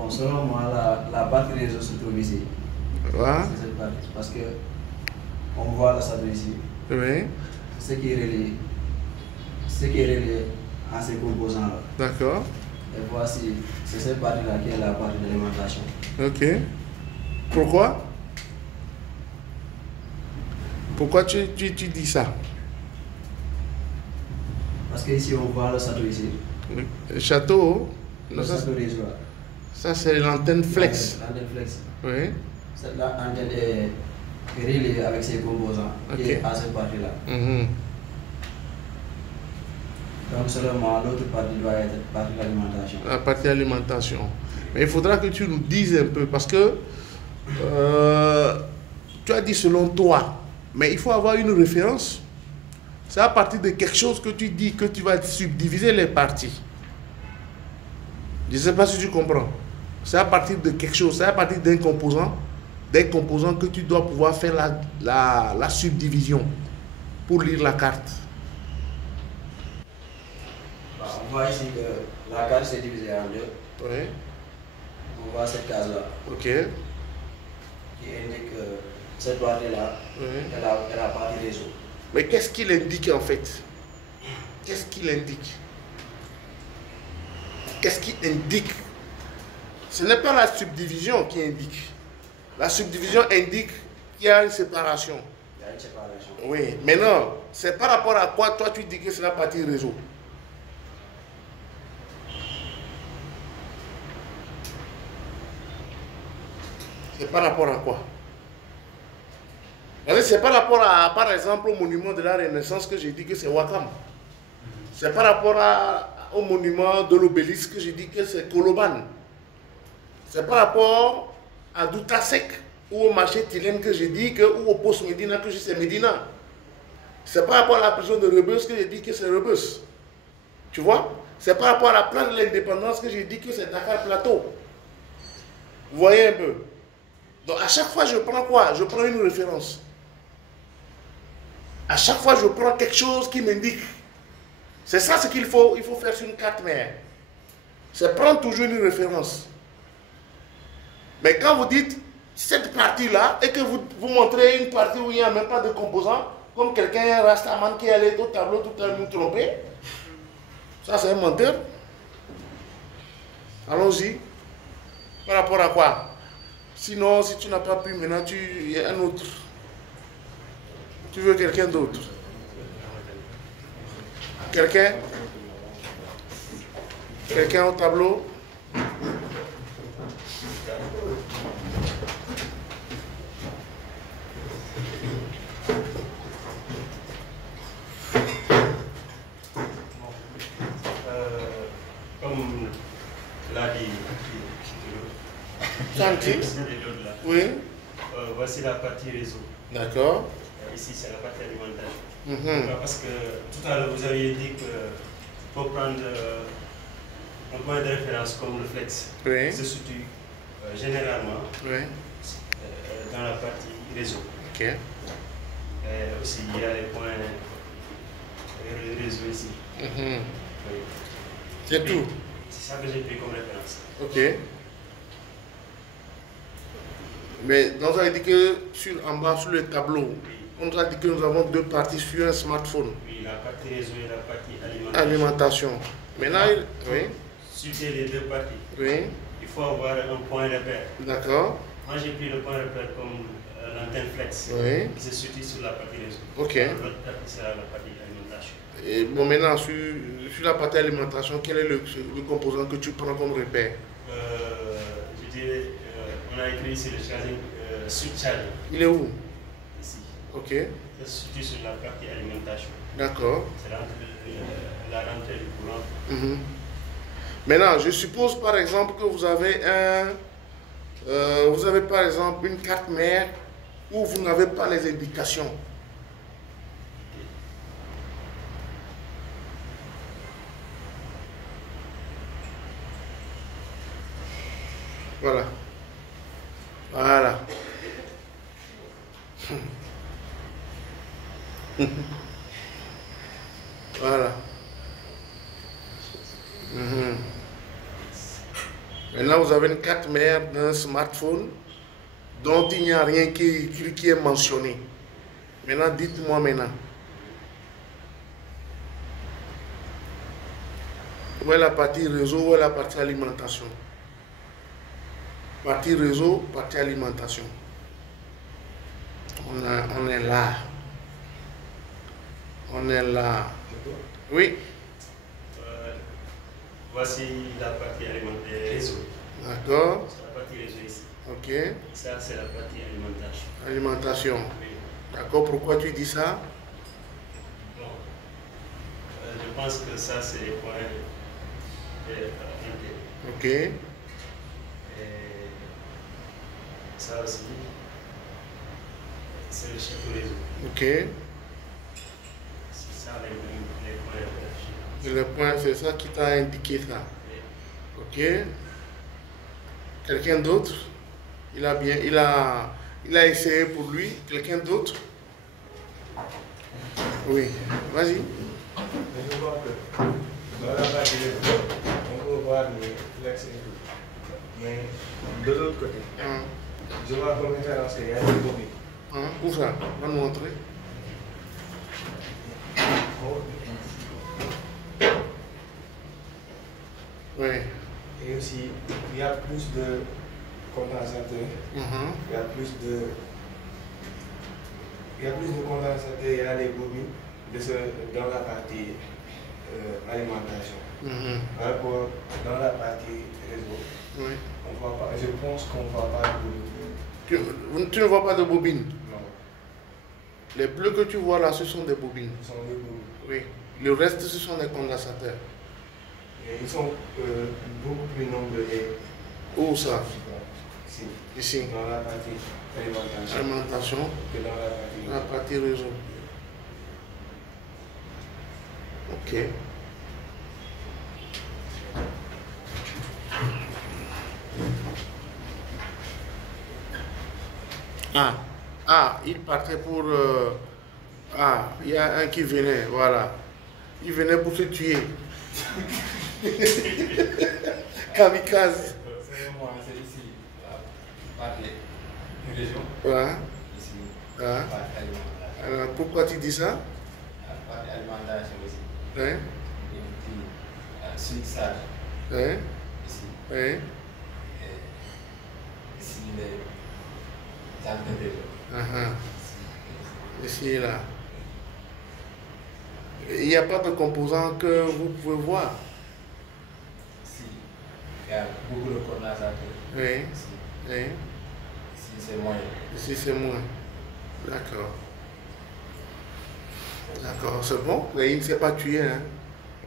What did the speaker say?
Bon, selon moi, la partie réseau se trouve ici. Voilà. C'est cette partie. Parce que on voit le château ici. Oui. Ce qui est relié à ces composants-là. D'accord. Et voici, c'est cette partie-là qui est la partie d'alimentation. Ok. Pourquoi? Pourquoi tu dis ça? Parce qu'ici, on voit le château ici. Le château, Le château réseau. ça c'est l'antenne flex. L'antenne flex. Oui. Cette antenne est reliée avec ses composants qui est à cette partie-là. Donc seulement l'autre partie doit être la partie d'alimentation. La partie alimentation. Mais il faudra que tu nous dises un peu parce que tu as dit selon toi, mais il faut avoir une référence. C'est à partir de quelque chose que tu dis que tu vas subdiviser les parties. Je ne sais pas si tu comprends. C'est à partir de quelque chose, c'est à partir d'un composant, que tu dois pouvoir faire la subdivision pour lire la carte. On voit ici que la carte s'est divisée en deux. Oui. On voit cette case-là. Ok. Qui indique cette partie-là est la partie réseau. Mais qu'est-ce qu'il indique en fait? Qu'est-ce qu'il indique? Qu'est-ce qui indique? Ce n'est pas la subdivision qui indique. La subdivision indique qu'il y a une séparation. Il y a une séparation. Oui, mais non, c'est par rapport à quoi toi tu dis que c'est la partie réseau? C'est par rapport à quoi? C'est par rapport à, par exemple, au monument de la Renaissance que j'ai dit que c'est Wakam. C'est par rapport au monument de l'obélisque que j'ai dit que c'est Koloban. C'est par rapport à Doutasek ou au marché Tilène que j'ai dit que, ou au poste Médina que j'ai dit c'est Médina. C'est par rapport à la prison de Rebus que j'ai dit que c'est Rebus. Tu vois? C'est par rapport à la place de l'indépendance que j'ai dit que c'est Dakar Plateau. Vous voyez un peu? Donc à chaque fois je prends quoi? Je prends une référence. À chaque fois je prends quelque chose qui m'indique. C'est ça ce qu'il faut, il faut faire sur une carte mère. C'est prendre toujours une référence. Mais quand vous dites cette partie-là et que vous montrez une partie où il n'y a même pas de composants, comme quelqu'un, un Rastaman qui allait au tableau tout à l'heure nous tromper, ça c'est un menteur. Allons-y. Par rapport à quoi? Sinon, si tu n'as pas pu, maintenant il y a un autre. Tu veux quelqu'un d'autre? Quelqu'un? Quelqu'un au tableau? Comme l'a dit Santi? Oui. Voici la partie réseau. D'accord. Ici, c'est la partie alimentation. Parce que tout à l'heure, vous aviez dit qu'il faut prendre un point de référence comme le flex. Oui. Se situe généralement dans la partie réseau. Ok. Et aussi, il y a les points réseau ici. Oui. C'est tout. C'est ça que j'ai pris comme référence. Ok. Mais on a dit que en bas, sur le tableau, on nous a dit que nous avons deux parties sur un smartphone. Oui, la partie réseau et la partie alimentation. Maintenant, oui. Suivez les deux parties. Oui. Il faut avoir un point repère. D'accord. Moi, j'ai pris le point repère comme l'antenne flex qui se situe sur la partie réseau. Ok. L'autre partie sera la partie alimentation. Et bon, maintenant, sur la partie alimentation, quel est le composant que tu prends comme repère? Je dirais, on a écrit ici le charging, surcharging. Il est où? Ici. Ok. Il se situe sur la partie alimentation. D'accord. C'est la rentrée du courant. Maintenant, je suppose par exemple que vous avez par exemple une carte mère où vous n'avez pas les indications. Voilà. Voilà. Voilà. Maintenant, vous avez une carte mère d'un smartphone dont il n'y a rien qui est mentionné. Maintenant, dites-moi maintenant. Où est la partie réseau, où est la partie alimentation? Partie réseau, partie alimentation. On est là. On est là. Oui. Voici la partie alimentaire réseau. D'accord. C'est la partie réseau ici. Ok. Ça, c'est la partie alimentation. Alimentation. Oui. D'accord. Pourquoi tu dis ça? Bon. Je pense que ça, c'est les points intérêts. Ok. Et ça aussi, c'est le château réseau. Ok. C'est ça les points intérêts. Et le point, c'est ça qui t'a indiqué ça. Ok. Quelqu'un d'autre? Il a essayé pour lui. Quelqu'un d'autre? Oui. Vas-y. Je vois que dans la partie réseau, on peut voir l'accès et tout. Mais de l'autre côté, je vois comme référence qu'il y a des bobines. Où ça? Va nous montrer. Oui. Et aussi, il y a plus de condensateurs. Il y a plus de condensateurs, il y a les bobines dans la partie alimentation. Par rapport dans la partie réseau, Oui. on voit pas, je pense qu'on ne voit pas de bobines. Tu ne vois pas de bobines? Non, Les bleus que tu vois là, ce sont des bobines. ce sont des bobines. Oui. Le reste, ce sont des condensateurs. Et ils sont beaucoup plus nombreux Où ça? ici, Ici. dans la partie alimentation Alimentation. que dans La la partie partie réseau. Ok. Il partait pour... il y a un qui venait, voilà. Il venait pour se tuer. Kamikaze. C'est moi, c'est ici, la partie région. Ouais. Ici, Ouais. la partie alimentation. Alors, pourquoi tu dis ça? La partie alimentation aussi. Hein? Et puis, suite ça, Hein? ici. Hein? Et ici, les antenne Ici et là. Il n'y a pas de composants que vous pouvez voir. Ici, il y a beaucoup de condensateurs. Oui. Ici, Oui. ici c'est moyen. Ici c'est moins. D'accord. D'accord, c'est bon. Mais il ne s'est pas tué, hein.